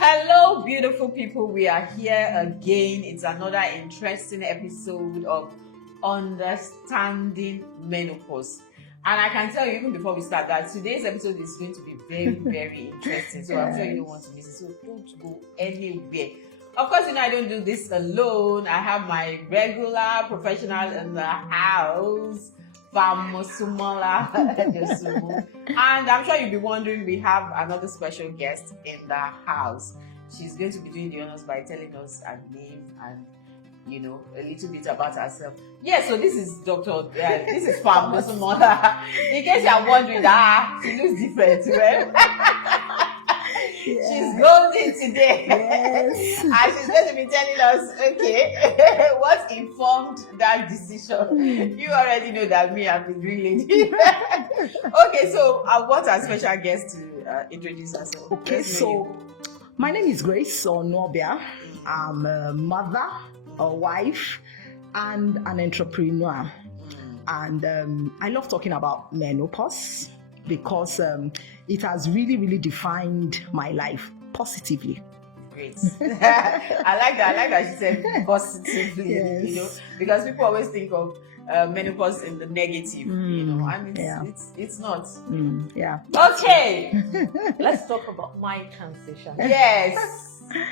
Hello, beautiful people. We are here again. It's another interesting episode of Understanding Menopause. And I can tell you, even before we start, that today's episode is going to be very, very interesting. So I'm sure you don't want to miss it. So don't go anywhere. Of course, I don't do this alone. I have my regular professional in the house, Pharm Mosunmola Dosunmu. And I'm sure you'll be wondering, we have another special guest in the house. She's going to be doing the honors by telling us her name and, a little bit about herself. Yeah, so this is this is Pharm Mosunmola. In case you're wondering, she looks different, right? Yeah. She's golden today. Yes. And she's going to be telling us, what informed that decision. You already know that I've been drilling. Okay, so I want our special guest to introduce herself. Okay, so my name is Grace Onobia. I'm a mother, a wife, and an entrepreneur. And I love talking about menopause because it has really, really defined my life positively. Great. I like that she said positively, Yes. Because people always think of menopause in the negative, and it's not. Yeah. Okay. Let's talk about my transition. Yes.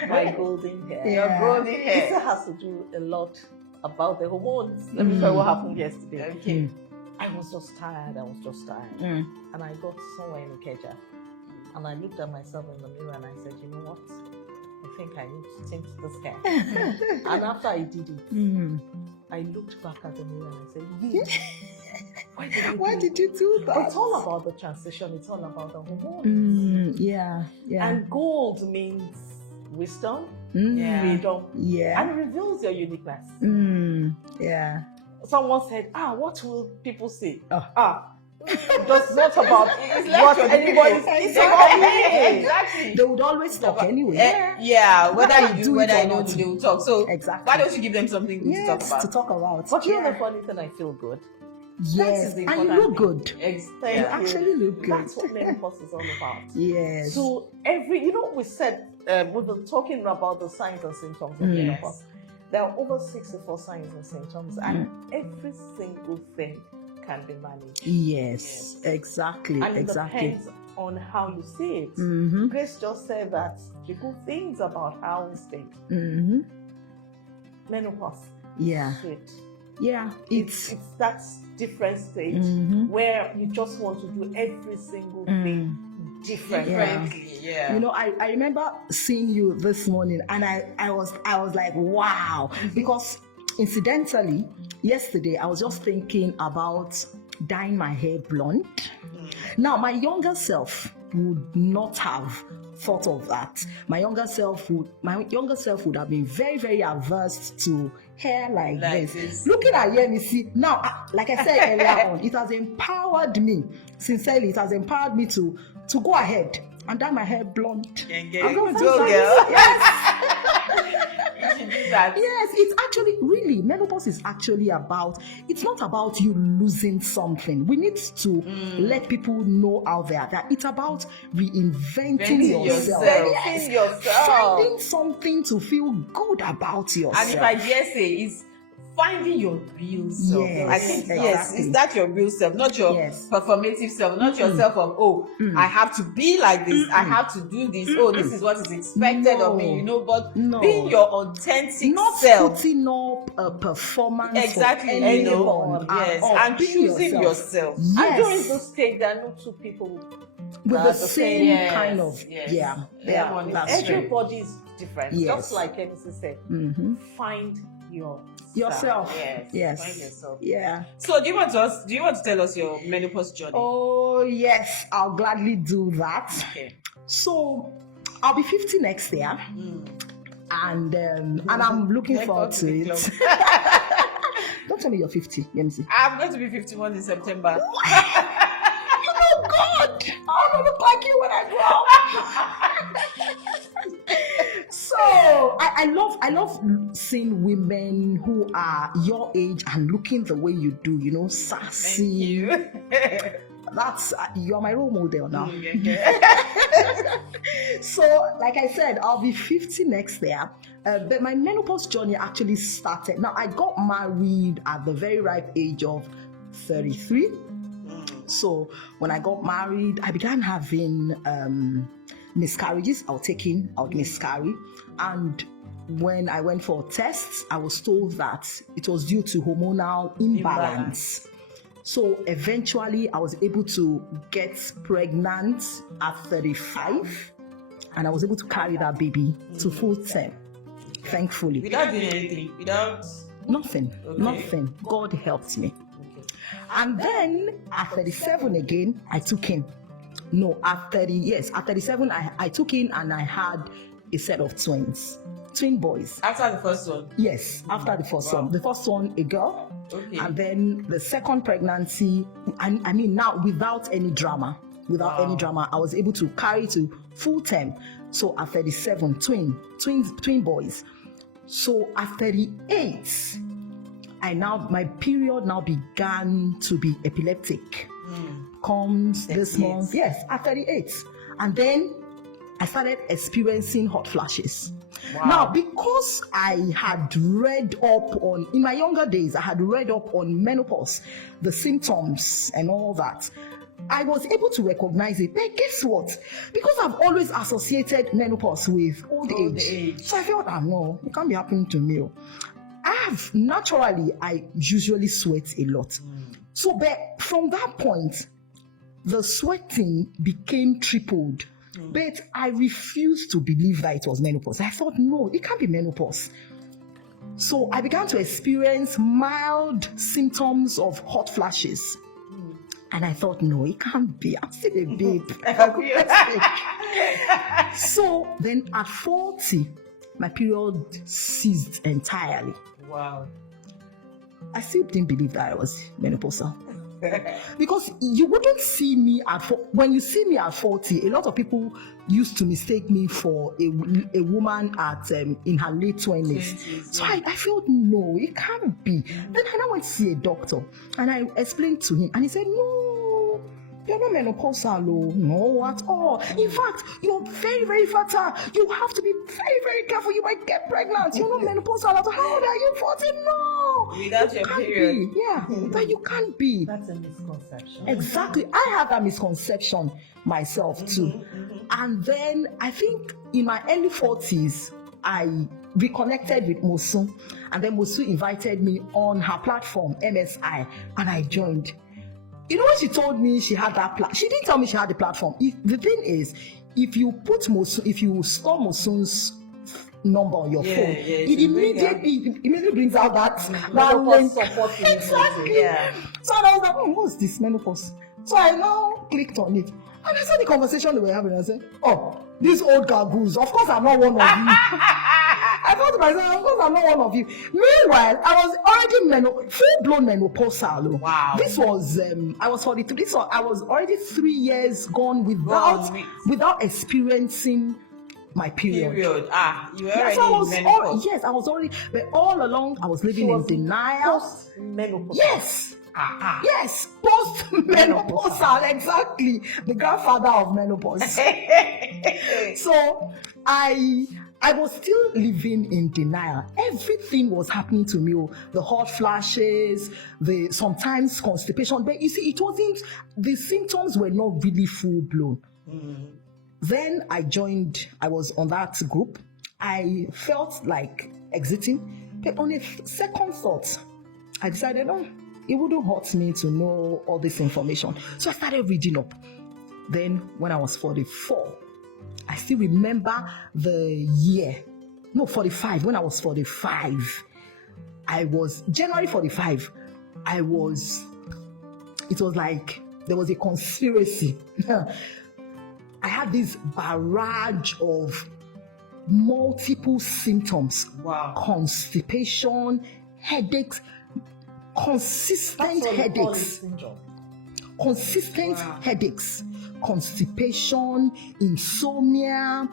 My golden hair. Your golden hair. It has to do a lot about the hormones. Let me tell you what happened yesterday. Okay. I was just tired. And I got somewhere in Ikeja. And I looked at myself in the mirror and I said, you know what? I think I need to tint this hair. And after I did it, I looked back at the mirror and I said, Why did you do that? It's all about the transition. It's all about the hormones. Yeah. And gold means wisdom, freedom, and it reveals your uniqueness. Yeah. Someone said, what will people say? Just not about It's what like anybody says. Exactly. They would always talk anyway. Whether you do, whether it or you don't not. do, they will talk. So Exactly. why don't you give them something good to talk about? But you know the funny thing, I feel good. Yes, the and you important look good. Thank You you. actually look good. That's what menopause is all about. Yes. So we said, we've been talking about the signs and symptoms of menopause. There are over 64 signs and symptoms, and every single thing can be managed. Yes. Exactly. And it exactly. depends on how you see it. Grace just said that the good things about how we think. Menopause. Yeah. Sweet. Yeah. It's that different stage where you just want to do every single thing differently. Yeah. I remember seeing you this morning, and I was like, wow, because incidentally, yesterday I was just thinking about dyeing my hair blonde. Now, my younger self would not have thought of that. My younger self would have been very, very averse to hair like this. Looking at you see now, like I said earlier on, it has empowered me. Sincerely, it has empowered me to go ahead and dye my hair blonde. I'm going to go, girl. You should do that. Yes, it's actually really, menopause is actually it's not about you losing something. We need to let people know out there that it's about reinventing yourself. Finding something to feel good about yourself. And if I dare say, it's finding your real self. Yes, I think exactly. is that your real self, not your performative self, not yourself of I have to be like this, I have to do this, this is what is expected of me, but being your authentic not self. Putting up a performance Exactly, for anyone, and choosing yourself. Yes. And during this stage, there are no two people with the same kind of that's true. Everybody is different. Yes. Just like MC said, find yourself. Yes. Find yourself. Yeah. So do you want to tell us your menopause journey? Oh yes, I'll gladly do that. Okay. So I'll be 50 next year. And I'm looking forward to it. Don't tell me you're 50, MC. I'm going to be 51 in September. Oh God! I want to look like you when I grow up. So I love seeing women who are your age and looking the way you do, sassy. Thank you. That's you're my role model now. Okay. So, like I said, I'll be 50 next year. But my menopause journey actually started. Now, I got married at the very ripe age of 33. So, when I got married, I began having miscarriages. I would miscarry. And when I went for tests, I was told that it was due to hormonal imbalance. So eventually, I was able to get pregnant at 35, and I was able to carry that baby to full term, thankfully. Without doing anything, Nothing. God helped me. And then at 37 again, I took in. No, at 37, I took in and I had a set of twin boys. After the first one? Yes, after the first one. The first one, a girl. Okay. And then the second pregnancy, I mean, now without any drama, I was able to carry to full term. So at 37, twin boys. So at 38, my period now began to be epileptic. Comes this month. Yes, at 38. And then I started experiencing hot flashes. Wow. Now, because I had read up on, in my younger days, I had read up on menopause, the symptoms and all that, I was able to recognize it. But guess what? Because I've always associated menopause with old age. So I felt, no, it can't be happening to me. I usually sweat a lot. So, but from that point, the sweating became tripled. But I refused to believe that it was menopause. I thought, no, it can't be menopause. So I began to experience mild symptoms of hot flashes. And I thought, no, it can't be. I'm still a babe. So then at 40, my period ceased entirely. Wow. I still didn't believe that I was menopausal. Because you wouldn't see me when you see me at 40, a lot of people used to mistake me for a woman at in her late 20s. So I felt, no, it can't be. Then I went to see a doctor and I explained to him and he said, no, you're not menopausal, no, at all. In fact, you're very, very fertile. You have to be very, very careful. You might get pregnant. You're not menopausal at all. How old are you? 40? No. Without your period. But you can't be. That's a misconception. Exactly. I had that misconception myself too. And then I think in my early 40s, I reconnected with Mosun. And then Mosun invited me on her platform, MSI, and I joined. You know, when she told me she had that she didn't tell me she had the platform. The thing is, if you store Mosun's number on your phone, it immediately brings out that link. Exactly. Yeah. So I was like, what's this menopause? So I now clicked on it. And I saw the conversation they were having. I said, this old gargoose. Of course, I'm not one of you. I thought to myself, of course, I'm not one of you. Meanwhile, I was already full-blown menopausal. Wow. This was, I was 43. So I was already 3 years gone without experiencing my period. You were already menopause. Yes, I was already, but all along, I was living in denial. Post-menopause. Yes. Yes, post-menopausal, exactly. The grandfather of menopause. So I was still living in denial. Everything was happening to me. The hot flashes, sometimes constipation. But you see, the symptoms were not really full blown. Then I was on that group. I felt like exiting. But on a second thought, I decided, it wouldn't hurt me to know all this information. So I started reading up. Then when I was 44, I still remember the year. No, 45. When I was 45, January 45, it was like there was a conspiracy. I had this barrage of multiple symptoms. Wow. Constipation, headaches, consistent headaches. Headaches, constipation, insomnia,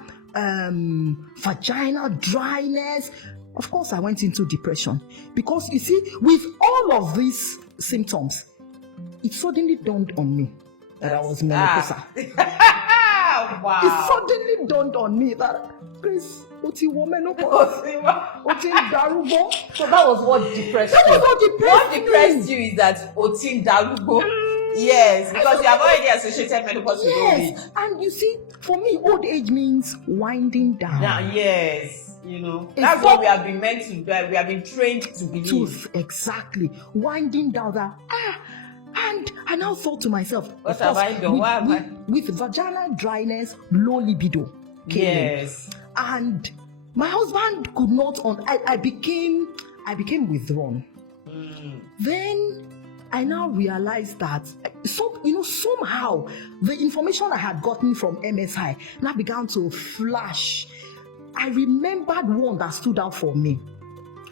vaginal dryness. Of course, I went into depression because you see, with all of these symptoms, it suddenly dawned on me that I was menopausal. Wow. It suddenly dawned on me that Grace, Oti menopause. Oti darubo. So that was what depressed That you. was what Depressed you is that Otin Darubo. Yes, because you have already associated menopause with old age. Yes, and you see, for me, old age means winding down. Now, yes, It's that's what we have been meant to do. We have been trained to believe. Exactly, winding down that and I now thought to myself, What have I done? With vaginal dryness, low libido came in. Yes. And my husband could not I became withdrawn. Then I now realized that somehow the information I had gotten from MSI now began to flash. I remembered one that stood out for me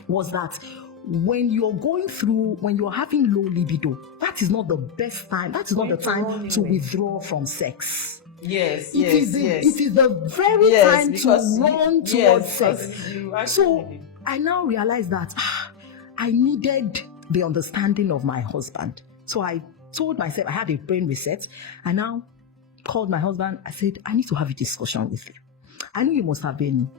was that when you're having low libido, that is not the best time. That is not the time to withdraw from sex. Yes, It is the very time to run towards sex. So I now realized that I needed the understanding of my husband. So I told myself, I had a brain reset. I now called my husband. I said, I need to have a discussion with you. I know you must have been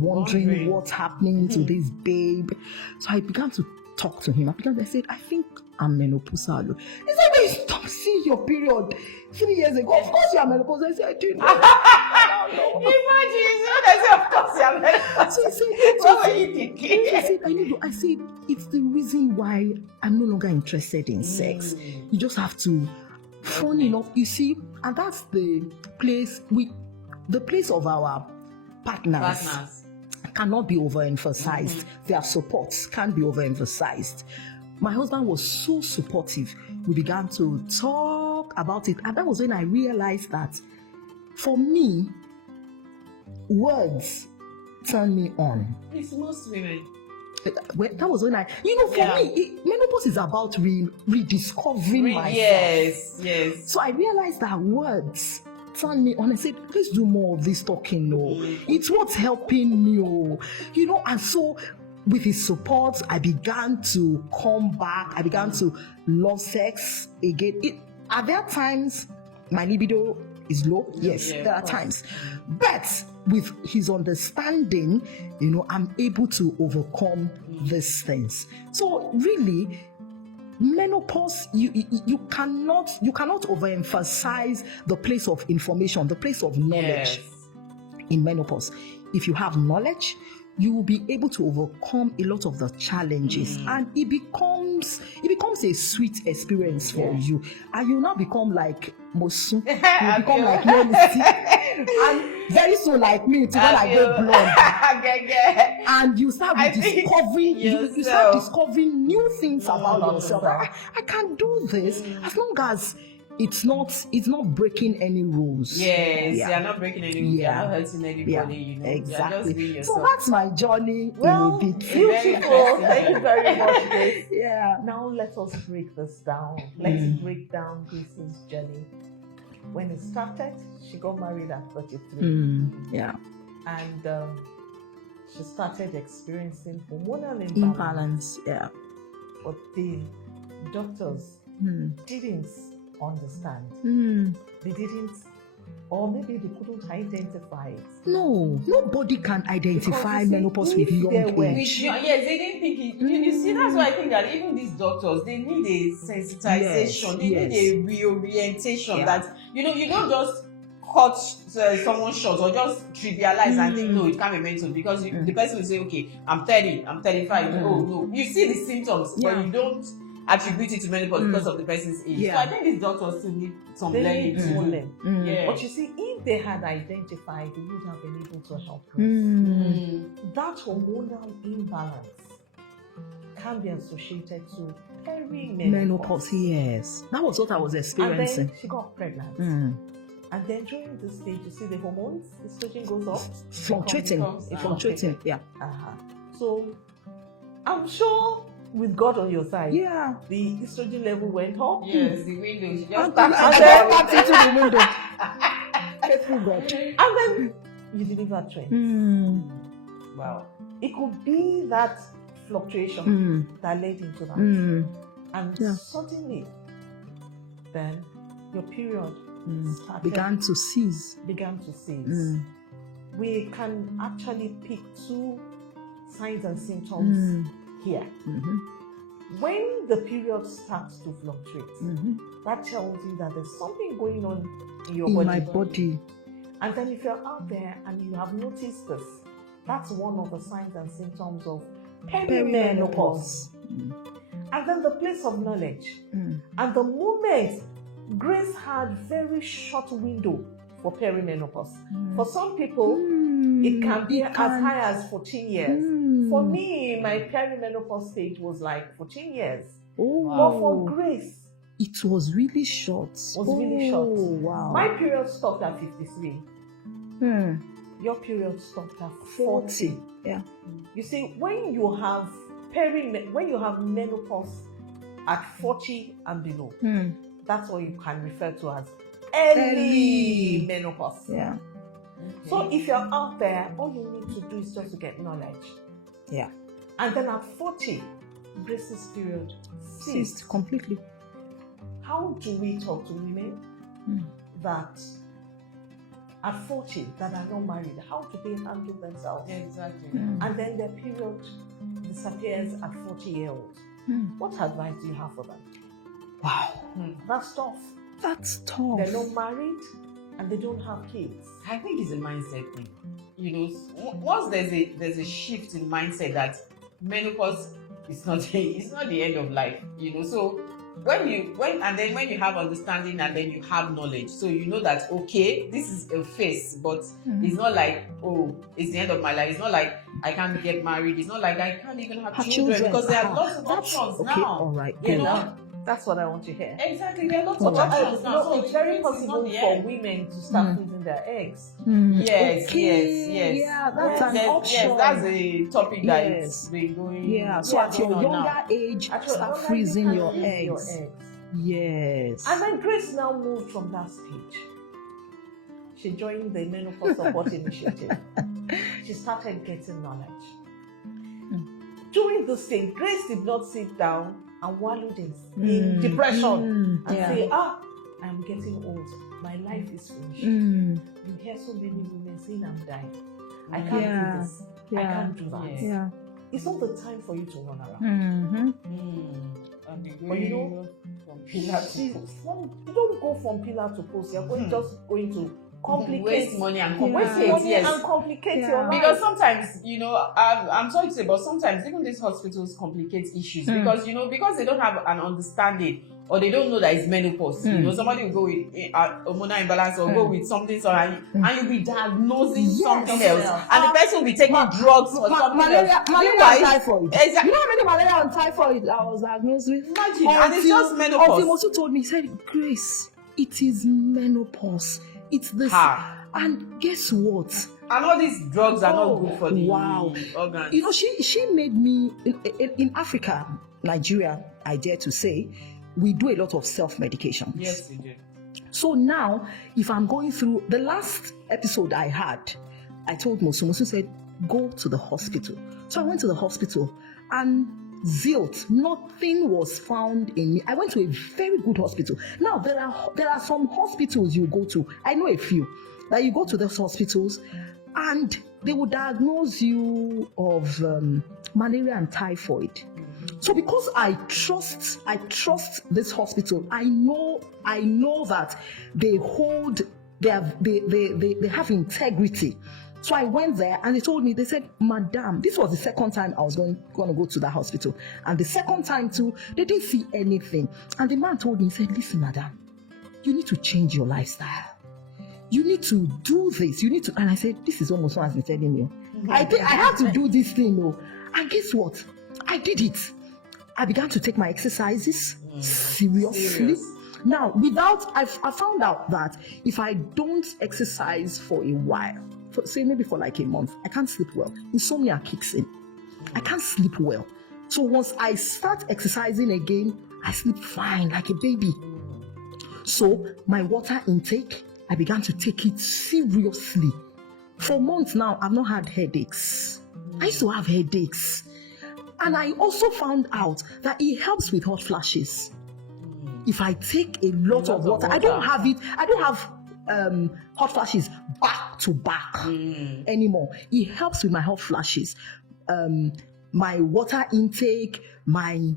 wondering what's happening to this babe. So I began to talk to him. I said, I think I'm menopausal. He said, when you stop seeing your period 3 years ago, of course you are menopausal. I said, I didn't know. I don't know. Imagine, of course you are menopausal. So he said, what were you thinking? I said, it's the reason why I'm no longer interested in sex. You just have to, funny enough, you see, and that's the place of our partners cannot be overemphasized. Their supports can't be overemphasized. My husband was so supportive. We began to talk about it, and that was when I realized that for me, words turn me on. It's most women. That was when me, menopause is about rediscovering myself. Yes. So I realized that words turned me on. I said, let's do more of this talking. It's what's helping me. And so with his support, I began to come back. I began to love sex again. Are there times my libido is low? Yes, there are times. But with his understanding, I'm able to overcome these things. So really, menopause, you cannot overemphasize the place of information, the place of knowledge in menopause. If you have knowledge, you will be able to overcome a lot of the challenges, and it becomes a sweet experience for you, and you now become like Mosun, you become like Yemisi, and very soon like me when I go blonde, and you start discovering you start discovering new things about yourself. I can do this as long as it's not breaking any rules. Yes, you're not breaking any rules. You're not hurting anybody. Exactly. You're just being yourself. So that's my journey. Well, in a bit. beautiful. Thank you very much, Grace. Yeah. Now let us break this down. Let's break down Grace's journey. When it started, she got married at 33. Yeah. And she started experiencing hormonal Imbalance. Yeah. But the doctors didn't understand. They didn't, or maybe they couldn't identify it. No, nobody can identify menopause with young age. Yes, they didn't think it. You see, that's why I think that even these doctors, they need a sensitization. They need a reorientation. That you don't just cut someone short or just trivialize and think no, it can't be mental, because the person will say, okay, I'm 30, I'm 35. Oh no, you see the symptoms, but you don't attribute it to menopause because of the person's age. So I think these doctors still need some learning too. But you see, if they had identified, they would have been able to help us. That hormonal imbalance can be associated to menopause. Yes, that was what I was experiencing. And then she got pregnant. And then during this stage, you see the hormones, estrogen goes up, fluctuating. Yeah. So I'm sure, with God on your side, the estrogen level went up. Yes, the window. She just tapped into the window. Faithful God. And then you deliver twins. Wow. It could be that fluctuation that led into that. And suddenly, then your period began to cease. We can actually pick two signs and symptoms here. When the period starts to fluctuate, that tells you that there's something going on in your body. My body. And then if you're out there and you have noticed this, that's one of the signs and symptoms of perimenopause. And then the place of knowledge. And the moment Grace had very short window for perimenopause. For some people, it can be as high as 14 years. For me, my perimenopause stage was like 14 years. But for Grace, it was really short. Wow. My period stopped at 53. Your period stopped at 40. Yeah. You see, when you have menopause at 40 and below, that's what you can refer to as early menopause. Yeah. So if you're out there, all you need to do is just to get knowledge. Yeah. And then at 40, Grace's period ceased completely. How do we talk to women that at 40 that are not married? How do they handle themselves? Exactly. And then their period disappears at 40-year-olds. What advice do you have for them? Wow. That's tough. That's tough. They're not married and they don't have kids. I think it's a mindset thing. You know, once there's a shift in mindset that menopause is not the end of life. You know, so when you have understanding and then you have knowledge, so you know that okay, this is a phase, but it's not like, oh, it's the end of my life. It's not like I can't get married. It's not like I can't even have children because there are lots of options now. All right. You know, that's what I want to hear. Exactly, there are lots of options now. So it's very possible for women to start freezing their eggs. Yes. Yeah, that's an option. Yes, that's a topic that's been going. Yeah, so at your younger age, start freezing your eggs. Yes. And then Grace now moved from that stage. She joined the Menopause Support Initiative. She started getting knowledge. During this thing, Grace did not sit down and wallowed in depression and say, I'm getting old. My life is finished. You hear so many women saying, I'm dying. I can't do this. I can't do that. Yeah. It's not the time for you to run around. But you know, from pillar to post. You don't go from pillar to post. You're just going to complicate, waste money and complicate your life. Because sometimes, you know, I'm sorry to say, but sometimes even these hospitals complicate issues because they don't have an understanding or they don't know that it's menopause. You know, somebody will go with hormonal imbalance or go with something, and you'll be diagnosing something else, and the person will be taking drugs for something malaria else. and typhoid. Exactly. You know how many malaria and typhoid I was diagnosed with? Imagine, and it's just menopause. Mosu told me, he said, Grace, it is menopause. It's this. And guess what? And all these drugs are not good for the organs. You know, she made me, in Africa, Nigeria, I dare to say, we do a lot of self-medication. Yes, we do. So now, if I'm going through, the last episode I had, I told Mosu said, go to the hospital. So I went to the hospital and zilch, nothing was found in me. I went to a very good hospital. Now, there are some hospitals you go to. I know a few. That you go to those hospitals and they will diagnose you of malaria and typhoid. So because I trust this hospital, I know that they have integrity. So I went there and they told me, they said, Madam, this was the second time I was going to go to that hospital. And the second time too, they didn't see anything. And the man told me, he said, listen, Madam, you need to change your lifestyle. You need to do this. You need to. And I said, this is almost what I've been telling you. I have to do this thing. And guess what? I did it. I began to take my exercises seriously. Now, I found out that if I don't exercise for a while, say maybe for like a month, I can't sleep well. Insomnia kicks in. I can't sleep well. So once I start exercising again, I sleep fine like a baby. So my water intake, I began to take it seriously. For months now, I've not had headaches. I used to have headaches. And I also found out that it helps with hot flashes. if I take a lot of water, I don't have hot flashes back to back anymore. It helps with my hot flashes, my water intake, my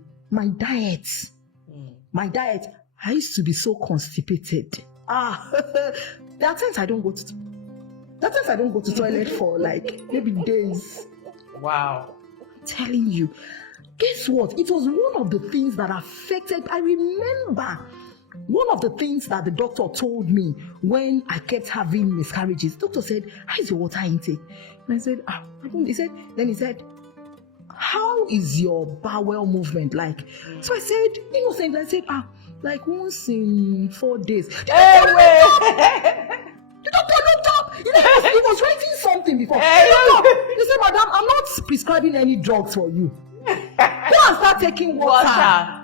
diet. My diet. I used to be so constipated. There are times I don't go to toilet for like maybe days. Wow. Telling you. Guess what? It was one of the things that affected. I remember one of the things that the doctor told me when I kept having miscarriages. The doctor said, "How is your water intake?" And I said, "I don't." He said, "How is your bowel movement like?" So I said, innocently, I said, like once in 4 days. The doctor looked up. He was writing something before. He said, "Madam, I'm not prescribing any drugs for you. Go and start taking water.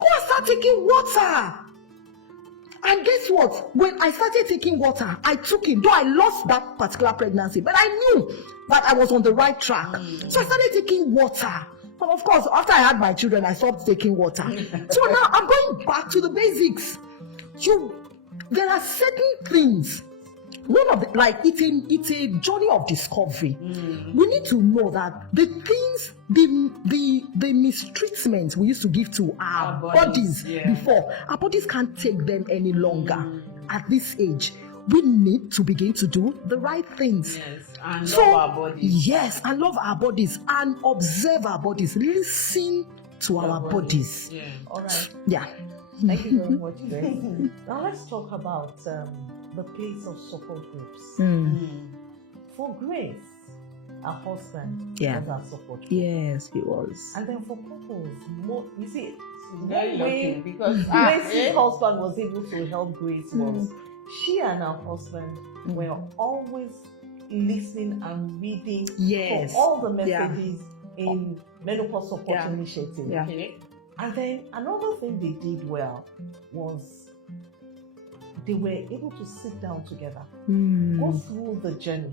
Go and start taking water." And guess what? When I started taking water, I took it. Though I lost that particular pregnancy, but I knew that I was on the right track. So I started taking water. And of course, after I had my children, I stopped taking water. So now I'm going back to the basics. There are certain things. One of the, like it's a journey of discovery. We need to know that the things, the mistreatment we used to give to our bodies before, our bodies can't take them any longer at this age. We need to begin to do the right things. And love our bodies. Yes, and love our bodies and observe our bodies. Listen to our bodies. Yeah. All right. Yeah. Thank you very much, Grace. Now let's talk about the place of support groups. For Grace, her husband was her support group. Yes, he was. And then for couples, you see, Very one way lucky because Grace's husband was able to help Grace was she and her husband were always listening and reading for all the messages in Menopause Support Initiative. Yeah. Okay? And then another thing they did well was they were able to sit down together, go through the journey,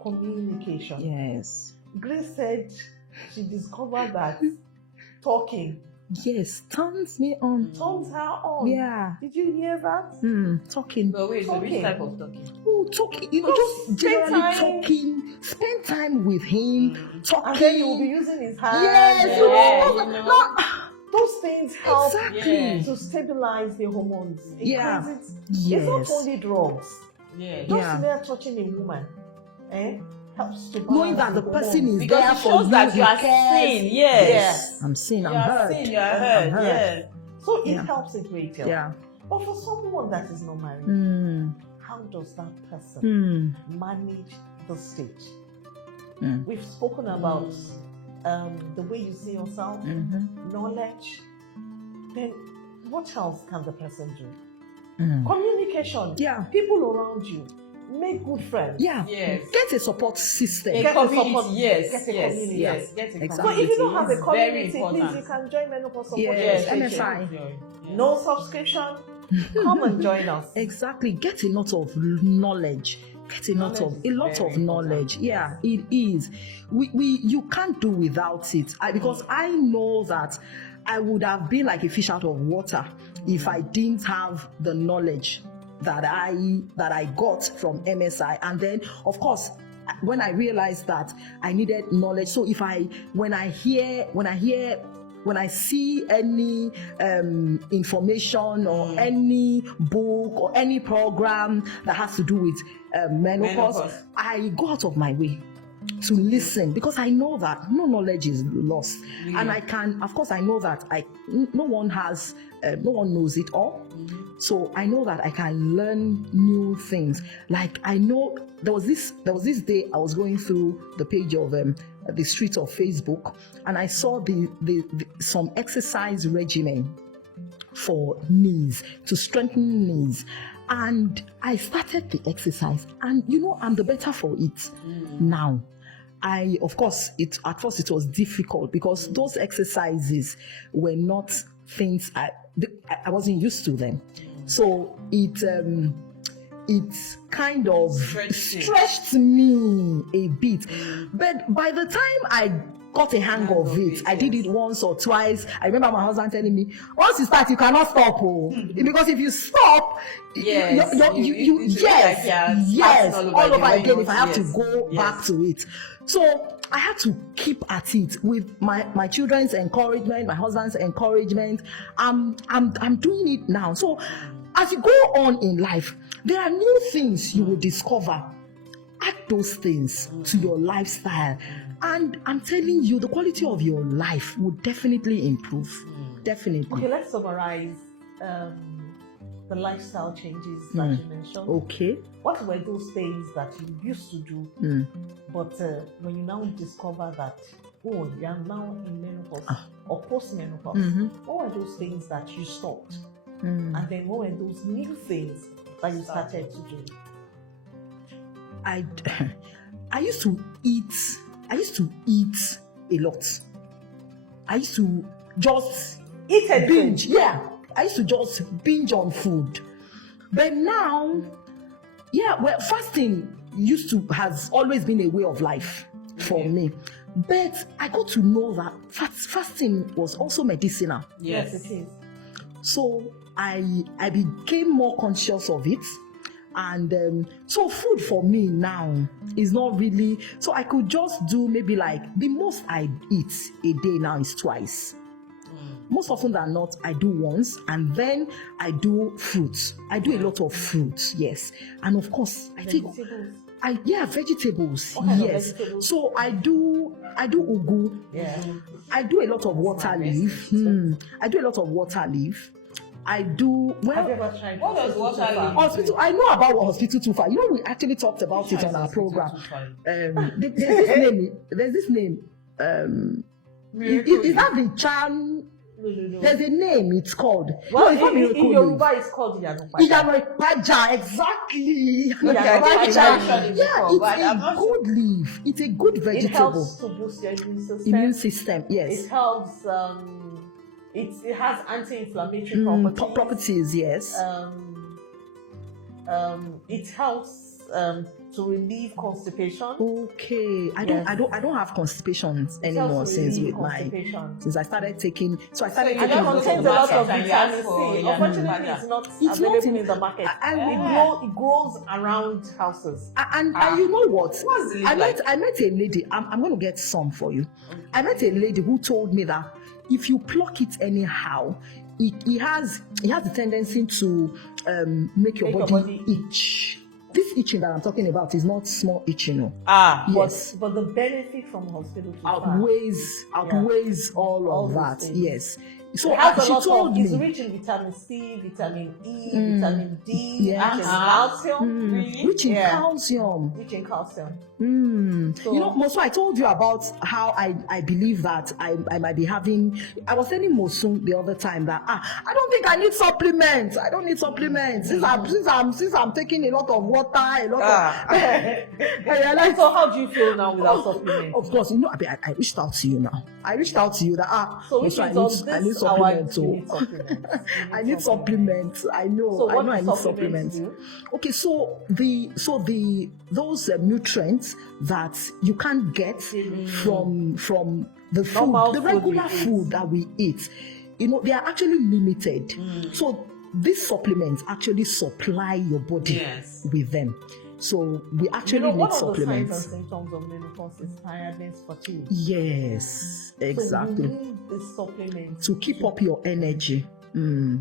communication. Yes. Grace said she discovered that talking turns me on. turns her on. Yeah. Did you hear that? Talking. So wait, so which Talking. type of talking? Oh, talking. Just Just spend generally time. talking. Spend time with him. Talking. And then you will be using his hand. Yes, Those things help exactly. to stabilize the hormones. Yeah. It's Yes. not only drugs. Yeah. Just mere touching a woman helps to balance Knowing that the hormones. person is Because there it for shows you, that he you are cares. seen. Yes. I'm seen. You I'm are heard. seen. You are heard. I'm heard. Yes. So it helps a great deal. Yeah. But for someone that is not married, how does that person manage the stage? We've spoken about the way you see yourself, knowledge. Then what else can the person do? Communication. Yeah. People around you. Make good friends. Yeah. Yes. Get a support system. A Get a community. support- Yes. get a Yes. community. Yes. Get a Exactly. So community. if you don't have a It's very community, please important. you can join Menopause Support Yes, Initiative. MSI. Yeah. No subscription. Come and join us. Exactly. Get a lot of knowledge. Get a lot Knowledge of is knowledge. very important. Yeah, it is. You can't do without it. Because I know that I would have been like a fish out of water if I didn't have the knowledge that I got from MSI. And then of course when I realized that I needed knowledge, so when I see any information or any book or any program that has to do with menopause, I go out of my way to listen, because I know that no knowledge is lost. And I know that no one knows it all. So I know that I can learn new things. Like I know there was this day I was going through the page of the street of Facebook, and I saw some exercise regimen for knees, to strengthen knees. And I started the exercise, and I'm the better for it now. Of course, at first it was difficult because those exercises were not things I wasn't used to them. So it kind of stretched me a bit. But by the time got a hang of it. I did it once or twice. I remember my husband telling me, once you start, you cannot stop. Because if you stop, yes, all over again if I have to go back to it. So I had to keep at it with my children's encouragement, my husband's encouragement. I'm doing it now. So as you go on in life, there are new things you will discover. Add those things to your lifestyle. And I'm telling you, the quality of your life will definitely improve. Definitely. Okay, let's summarize the lifestyle changes that you mentioned. Okay. What were those things that you used to do, but when you now discover that, oh, you are now in menopause or post-menopause, what were those things that you stopped? And then what were those new things that you started to do? I used to eat a lot. I used to just Eat and binge. Yeah. I used to just binge on food. But now, fasting has always been a way of life for me. But I got to know that fasting was also medicinal. Yes, it is. So I became more conscious of it. And so food for me now is not really, so I could just do maybe like the most I eat a day now is twice. Most often than not, I do once, and then I do fruits. I do a lot of fruits, yes. And of course, vegetables. Vegetables, yes. Vegetables? So I do ugu. Yeah. I do a lot of water leaf. I do a lot of water leaf. I do well. Have you ever tried what does water leaf? Hospital. I know about hospital too far. You know, we actually talked about it on our program. There's this name. Is that the charm? No. There's a name it's called. Well, in Yoruba it's called Iyanoipaja, exactly. It's a good leaf. It's a good vegetable. It helps to boost your immune system. Yes. It helps. It has anti-inflammatory properties. Yes. It helps to relieve constipation. Okay, I don't have constipation anymore since I started taking. So I started taking. It contains a lot of vitamin C. Unfortunately, it's not available in the market. It grows around houses. And you know what? I met a lady. I'm going to get some for you. I met a lady who told me that if you pluck it anyhow, it has the tendency to make your body itch. This itching that I'm talking about is not small itching, no. Yes. But the benefit from hospital outweighs all of that. Yes. So she told me it's rich in vitamin C, vitamin E, vitamin D, calcium. Rich in calcium. So, you know, Mosu, I told you about how I believe that I might be having. I was telling Mosu the other time that I don't think I need supplements. I don't need supplements since I'm taking a lot of water, a lot of. So how do you feel now without supplements? Of course, you know, I reached out to you now. I reached out to you that so Mosu, I need supplements. I need supplements. I know I need supplements. Okay, so those nutrients that you can't get from the food, the regular food that we eat, you know, they are actually limited. So these supplements actually supply your body with them. So we actually need supplements. One of the signs and symptoms of menopause is tiredness, fatigue. Yes, exactly. So you need the supplements to keep up your energy. So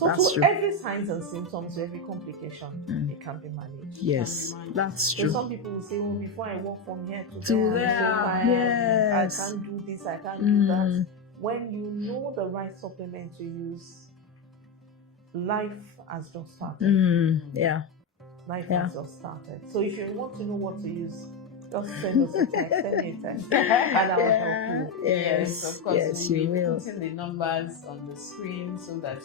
that's true. Every signs and symptoms, every complication, it can be managed. Yes, that's true. So some people will say, "Oh, before I walk from here to there, I can't do this, I can't do that." When you know the right supplement to use, life has just started. Life has just started. So if you want to know what to use, just send us a text, and I will help you. Yes, of course. Yes, we'll you be will. putting the numbers on the screen so that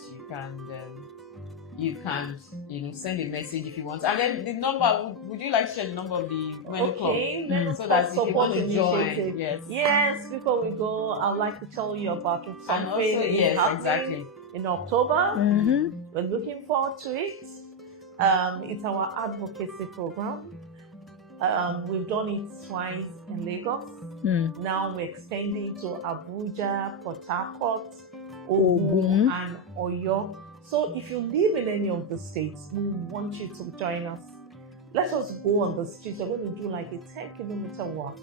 you can send a message if you want. And then the number, would you like to share the number of the Menopause so that if you want to join? Yes, before we go, I'd like to tell you about something exactly. in October. We're looking forward to it. It's our advocacy program. We've done it twice in Lagos. Now we're extending to Abuja, Port Harcourt, Ogun, and Oyo. So if you live in any of the states, we want you to join us. Let us go on the streets. We're going to do like a 10-kilometer walk.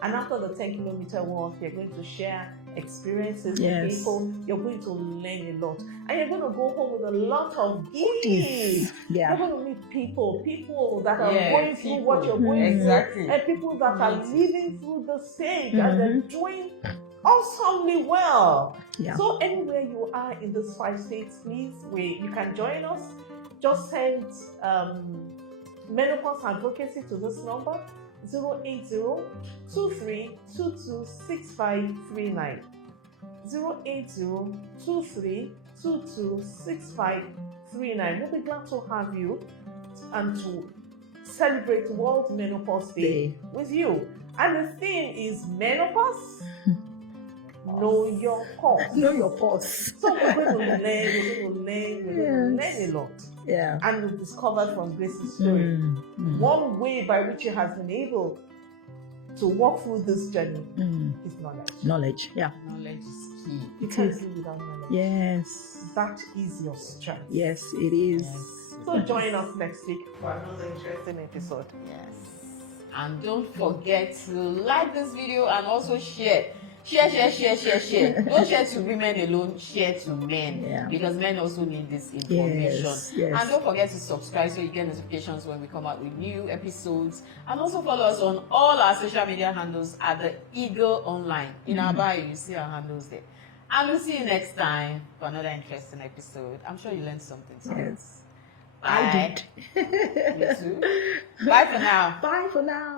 And after the 10-kilometer walk, you're going to share experiences with people. You're going to learn a lot. And you're going to go home with a lot of gifts. Yeah. You're going to meet people that are going through what you're going through. And people that are living through the stage and they're doing awesomely well. Yeah. So anywhere you are in these 5 states, please, you can join us. Just send menopause advocacy to this number, 080-2322-6539. 080-2322-6539. We'll be glad to have you and to celebrate World Menopause Day with you. And the theme is menopause. Know your pulse. Know your pulse. So we're going to learn a lot. Yeah. And we've discovered from Grace's story one way by which she has been able to walk through this journey is knowledge. Knowledge, yeah. Knowledge is key. You can't do without knowledge. Yes. That is your strength. Yes, it is. Yes. So join us next week for another interesting episode. Yes. And don't forget to like this video and also share. Share. Don't share to women alone, share to men. Yeah. Because men also need this information. Yes. And don't forget to subscribe so you get notifications when we come out with new episodes. And also follow us on all our social media handles at the Eagle Online. In our bio, you see our handles there. And we'll see you next time for another interesting episode. I'm sure you learned something today. Yes. Bye. I did. You too. Bye for now. Bye for now.